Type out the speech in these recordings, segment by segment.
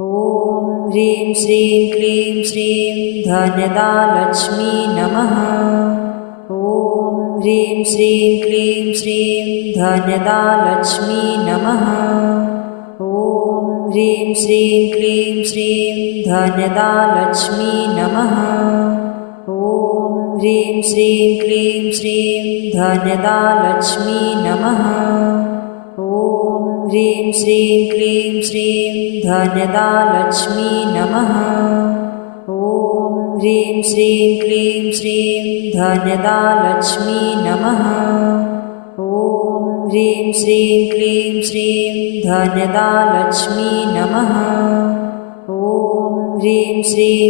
ॐ ह्रीं श्रीं क्लीं श्रीं धन्यदा लक्ष्मी नमः। ॐ ह्रीं श्रीं क्लीं श्रीं धन्यदा लक्ष्मी नमः। ॐ ह्रीं श्रीं क्लीं श्रीं धन्यदा लक्ष्मी नमः। ॐ ह्रीं श्रीं क्लीं श्रीं धन्यदा लक्ष्मी नमः। ॐ ह्रीं श्रीं क्लीं श्रीं धन्यदा लक्ष्मी नमः। ॐ ह्रीं श्रीं क्लीं श्रीं धन्यदा लक्ष्मी नमः। ॐ ह्रीं श्रीं क्लीं श्रीं धन्यदा लक्ष्मी नमः। ॐ ह्रीं श्रीं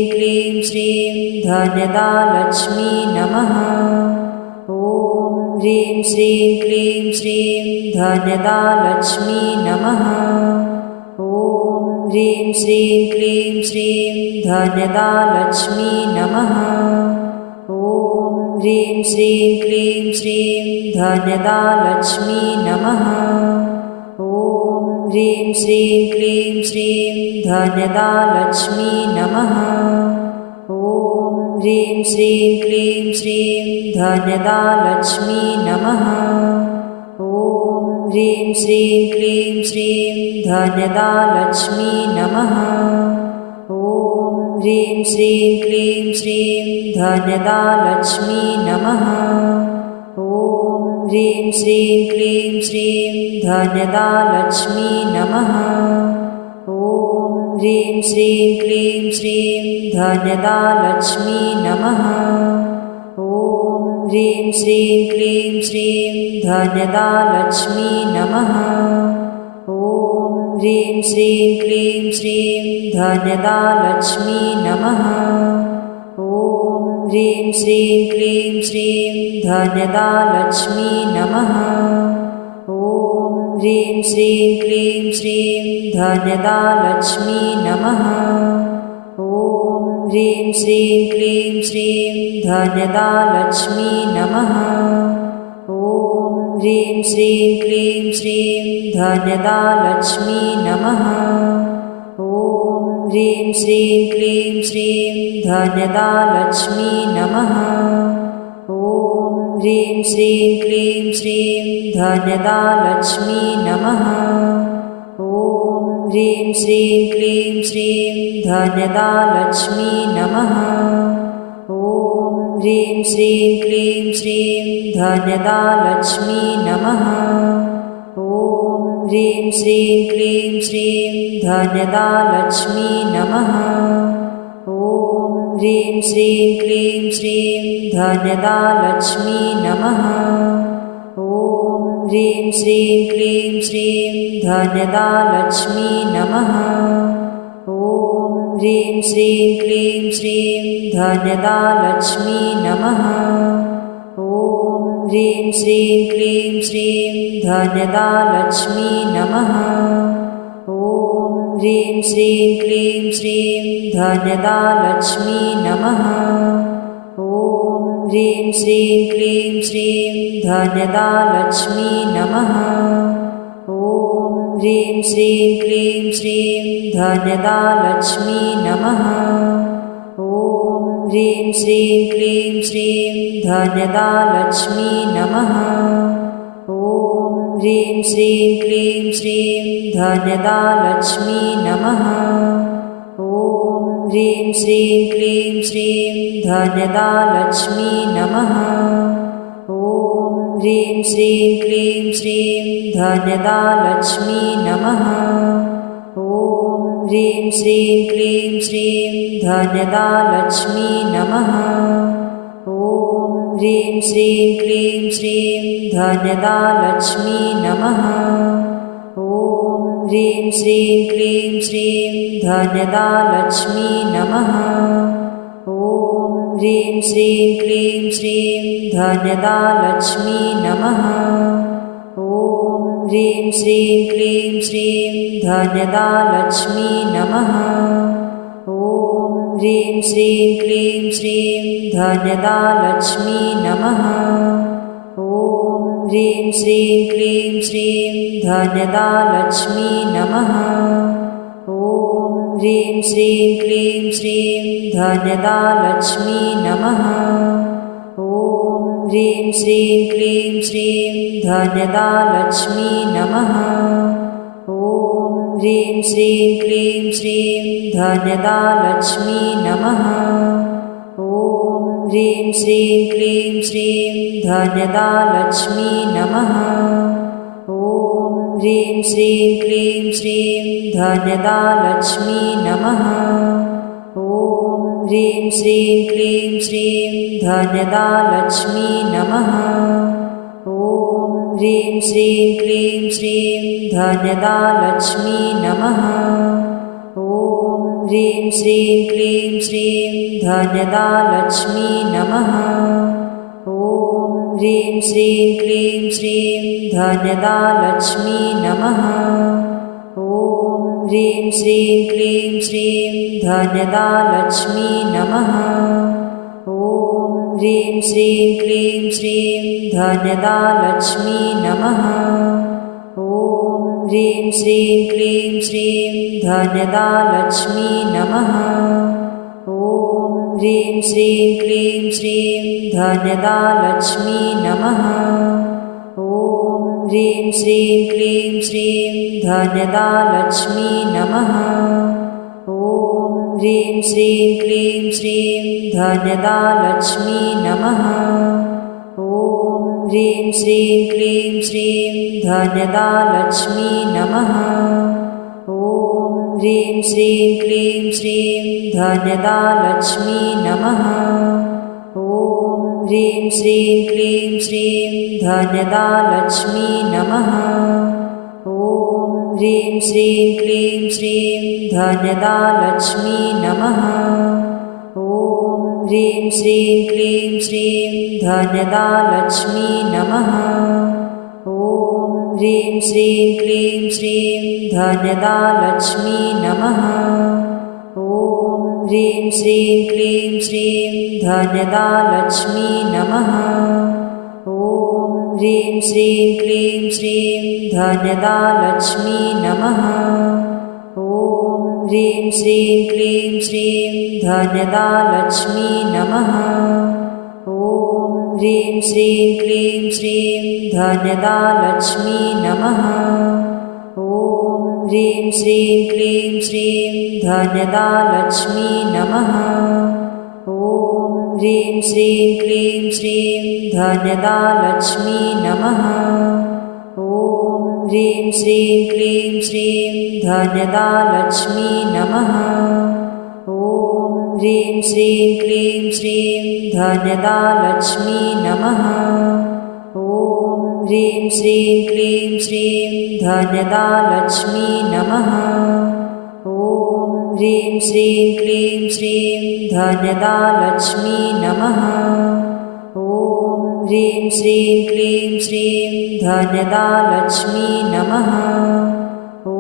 क्लीं श्रीं धन्यदा लक्ष्मी नमः। ॐ ह्रीं श्रीं क्लीं श्रीं धन्यदा लक्ष्मी नमः। ॐ ह्रीं श्रीं क्लीं श्रीं धन्यदा लक्ष्मी नमः। ॐ ह्रीं श्रीं क्लीं श्रीं धन्यदा लक्ष्मी नमः। ॐ ह्रीं श्रीं क्लीं श्रीं धन्यदा लक्ष्मी नमः। ॐ ह्रीं श्रीं क्लीं श्रीं धन्यदा लक्ष्मी नमः। ॐ ह्रीं श्रीं क्लीं श्रीं धन्यदा लक्ष्मी नमः। ॐ ह्रीं श्रीं क्लीं श्रीं धन्यदा लक्ष्मी नमः। ॐ ह्रीं श्रीं क्लीं श्रीं धन्यदा लक्ष्मी नमः। ॐ ह्रीं श्रीं क्लीं श्रीं धन्यदा लक्ष्मी नमः। ॐ ह्रीं श्रीं क्लीं श्रीं धन्यदा लक्ष्मी नमः। ॐ ह्रीं श्रीं क्लीं श्रीं धन्यदा लक्ष्मी नमः। ॐ ह्रीं श्रीं क्लीं श्रीं धन्यदा लक्ष्मी नमः। ॐ ह्रीं श्रीं क्लीं श्रीं धन्यदा लक्ष्मी नमः। ॐ ह्रीं श्रीं क्लीं श्रीं धन्यदा लक्ष्मी नमः। ॐ ह्रीं श्रीं क्लीं श्रीं धन्यदा लक्ष्मी नमः। ॐ ह्रीं श्रीं क्लीं श्रीं धन्यदा लक्ष्मी नमः। ॐ ह्रीं श्रीं क्लीं श्रीं धन्यदा लक्ष्मी नमः। ॐ ह्रीं श्रीं क्लीं श्रीं धन्यदा लक्ष्मी नमः। ॐ ह्रीं श्रीं क्लीं श्रीं धन्यदा लक्ष्मी नमः। ॐ ह्रीं श्रीं क्लीं श्रीं धन्यदा लक्ष्मी नमः। ॐ ह्रीं श्रीं क्लीं श्रीं धन्यदा लक्ष्मी नमः। ॐ ह्रीं श्रीं क्लीं श्रीं धन्यदा लक्ष्मी नमः। ॐ ह्रीं श्रीं क्लीं श्रीं धन्यदा लक्ष्मी नमः। ॐ ह्रीं श्रीं क्लीं श्रीं धन्यदा लक्ष्मी नमः। ॐ ह्रीं श्रीं क्लीं श्रीं धन्यदा लक्ष्मी नमः। ॐ ह्रीं श्रीं क्लीं श्रीं धन्यदा लक्ष्मी नमः। ॐ ह्रीं श्रीं क्लीं श्रीं धन्यदा लक्ष्मी नमः। ॐ ह्रीं श्रीं क्लीं श्रीं धन्यदा लक्ष्मी नमः। ॐ ह्रीं श्रीं क्लीं श्रीं धन्यदा लक्ष्मी नमः। ॐ ह्रीं श्रीं क्लीं श्रीं धन्यदा लक्ष्मी नमः। ॐ ह्रीं श्रीं क्लीं श्रीं धन्यदा लक्ष्मी नमः। ॐ ह्रीं श्रीं क्लीं श्रीं धन्यदा लक्ष्मी नमः। ॐ ह्रीं श्रीं क्लीं श्रीं धन्यदा लक्ष्मी नमः। ॐ ह्रीं श्रीं क्लीं श्रीं धन्यदा लक्ष्मी नमः। ॐ ह्रीं श्रीं क्लीं श्रीं धन्यदा लक्ष्मी नमः। ॐ ह्रीं श्रीं क्लीं श्रीं धन्यदा लक्ष्मी नमः। ॐ ह्रीं श्रीं क्लीं श्रीं धन्यदा लक्ष्मी नमः। ॐ ह्रीं श्रीं क्लीं श्रीं धन्यदा लक्ष्मी नमः। ॐ ह्रीं श्रीं क्लीं श्रीं धनदा लक्ष्मी नमः। ॐ ह्रीं श्रीं क्लीं श्रीं धनदा लक्ष्मी नमः। ॐ ह्रीं श्रीं क्लीं श्रीं धनदा लक्ष्मी नमः। ॐ ह्रीं श्रीं क्लीं श्रीं धनदा लक्ष्मी नमः। ॐ ह्रीं श्रीं क्लीं श्रीं धनदा लक्ष्मी नमः। ॐ ह्रीं श्रीं क्लीं श्रीं धनदा लक्ष्मी नमः। ॐ ह्रीं श्रीं क्लीं श्रीं धनदा लक्ष्मी नमः। ॐ ह्रीं श्रीं क्लीं श्रीं धनदा लक्ष्मी नमः। ॐ ह्रीं श्रीं क्लीं श्रीं धनदा लक्ष्मी नमः। ॐ ह्रीं श्रीं क्लीं श्रीं धनदा लक्ष्मी नमः। ॐ ह्रीं श्रीं क्लीं श्रीं धनदा लक्ष्मी नमः। ॐ ह्रीं श्रीं क्लीं श्रीं धनदा लक्ष्मी नमः। ॐ ह्रीं श्रीं क्लीं श्रीं धनदा लक्ष्मी नमः। ॐ ह्रीं श्रीं क्लीं श्रीं धनदा लक्ष्मी नमः। ॐ ह्रीं श्रीं क्लीं श्रीं धनदा लक्ष्मी नमः। ॐ ह्रीं श्रीं क्लीं श्रीं धनदा लक्ष्मी नमः। ॐ ह्रीं श्रीं क्लीं श्रीं धनदा लक्ष्मी नमः। ॐ ह्रीं श्रीं क्लीं श्रीं धनदा लक्ष्मी नमः। ॐ ह्रीं श्रीं क्लीं श्रीं धनदा लक्ष्मी नमः। ॐ ह्रीं श्रीं क्लीं श्रीं धनदा लक्ष्मी नमः। ॐ ह्रीं श्रीं क्लीं श्रीं धनदा लक्ष्मी नमः। ॐ ह्रीं श्रीं क्लीं श्रीं धनदा लक्ष्मी नमः। ॐ ह्रीं श्रीं क्लीं श्रीं धनदा लक्ष्मी नमः। ॐ ह्रीं श्रीं क्लीं श्रीं धनदा लक्ष्मी नमः। ॐ ह्रीं श्रीं क्लीं श्रीं धनदा लक्ष्मी नमः। ॐ ह्रीं श्रीं क्लीं श्रीं धनदा लक्ष्मी नमः। ॐ ह्रीं श्रीं क्लीं श्रीं धनदा लक्ष्मी नमः। ॐ ह्रीं श्रीं क्लीं श्रीं धनदा लक्ष्मी नमः। ॐ ह्रीं श्रीं क्लीं श्रीं धनदा लक्ष्मी नमः। ॐ ह्रीं श्रीं क्लीं श्रीं धनदा लक्ष्मी नमः। ॐ ह्रीं श्रीं क्लीं श्रीं धनदा लक्ष्मी नमः। ॐ ह्रीं श्रीं क्लीं श्रीं धनदा लक्ष्मी नमः। ॐ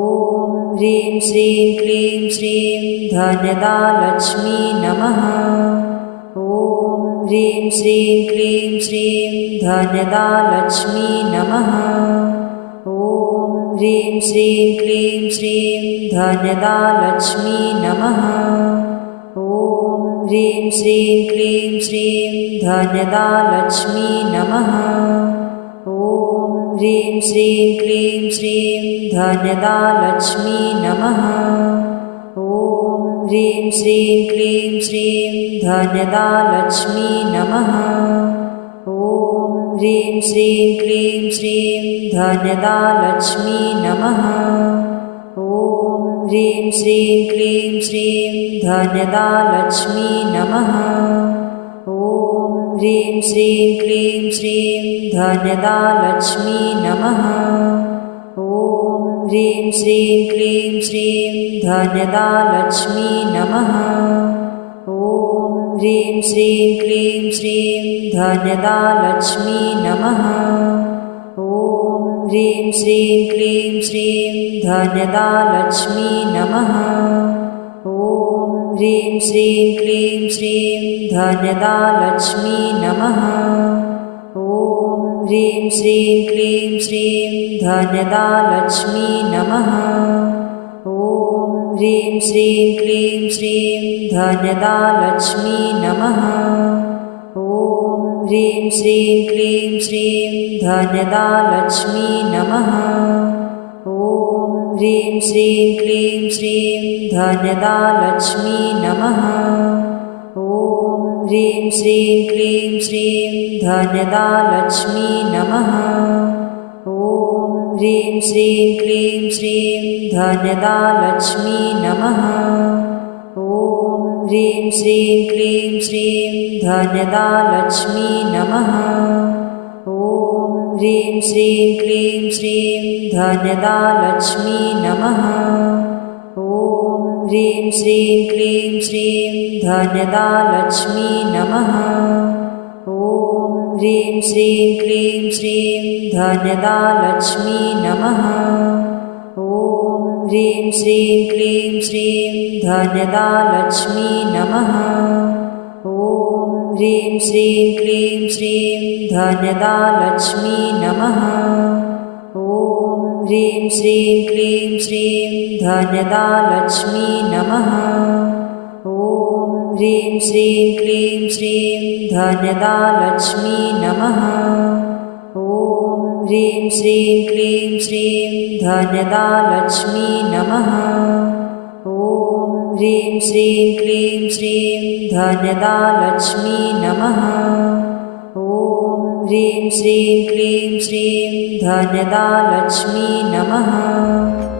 ह्रीं श्रीं क्लीं श्रीं धनदा लक्ष्मी नमः। ॐ ह्रीं श्रीं क्लीं श्रीं धनदा लक्ष्मी नमः। ॐ ह्रीं श्रीं क्लीं श्रीं धनदा लक्ष्मी नमः। ॐ ह्रीं श्रीं क्लीं श्रीं धनदा लक्ष्मी नमः। ॐ ह्रीं श्रीं क्लीं श्रीं धनदा लक्ष्मी नमः। ॐ ह्रीं श्रीं क्लीं श्रीं धनदा लक्ष्मी नमः। ॐ ह्रीं श्रीं क्लीं श्रीं धनदा लक्ष्मी नमः। ॐ ह्रीं श्रीं क्लीं श्रीं धनदा लक्ष्मी नमः। ॐ ह्रीं श्रीं क्लीं श्रीं धनदा लक्ष्मी नमः। ॐ ह्रीं श्रीं क्लीं श्रीं धनदा लक्ष्मी नमः। ॐ ह्रीं श्रीं क्लीं श्रीं धनदा लक्ष्मी नमः। ॐ ह्रीं श्रीं क्लीं श्रीं धनदा लक्ष्मी नमः। ॐ ह्रीं श्रीं क्लीं श्रीं धनदा लक्ष्मी नमः। ॐ ह्रीं श्रीं क्लीं श्रीं धनदा लक्ष्मी नमः। ॐ ह्रीं श्रीं क्लीं श्रीं धनदा लक्ष्मी नमः। ॐ ह्रीं श्रीं क्लीं श्रीं धनदा लक्ष्मी नमः। ॐ ह्रीं श्रीं क्लीं श्रीं धनदा लक्ष्मी नमः। ॐ ह्रीं श्रीं क्लीं श्रीं धनदा लक्ष्मी नमः। ॐ ह्रीं श्रीं क्लीं श्रीं धनदा लक्ष्मी नमः। ॐ ह्रीं श्रीं क्लीं श्रीं धनदा लक्ष्मी नमः। ॐ ह्रीं श्रीं क्लीं श्रीं धनदा लक्ष्मी नमः। ॐ ह्रीं श्रीं क्लीं श्रीं धनदा लक्ष्मी नमः। ॐ ह्रीं श्रीं क्लीं श्रीं धनदा लक्ष्मी नमः। ॐ ह्रीं श्रीं क्लीं श्रीं धनदा लक्ष्मी नमः। ॐ ह्रीं श्रीं क्लीं श्रीं धनदा लक्ष्मी नमः। ॐ ह्रीं श्रीं क्लीं श्रीं धनदा लक्ष्मी नमः। ॐ ह्रीं श्रीं क्लीं श्रीं धनदा लक्ष्मी नमः। ॐ ह्रीं श्रीं क्लीं श्रीं धनदा लक्ष्मी नमः। ॐ ह्रीं श्रीं क्लीं श्रीं धनदा लक्ष्मी नमः। ॐ ह्रीं श्रीं क्लीं श्रीं धनदा लक्ष्मी नमः।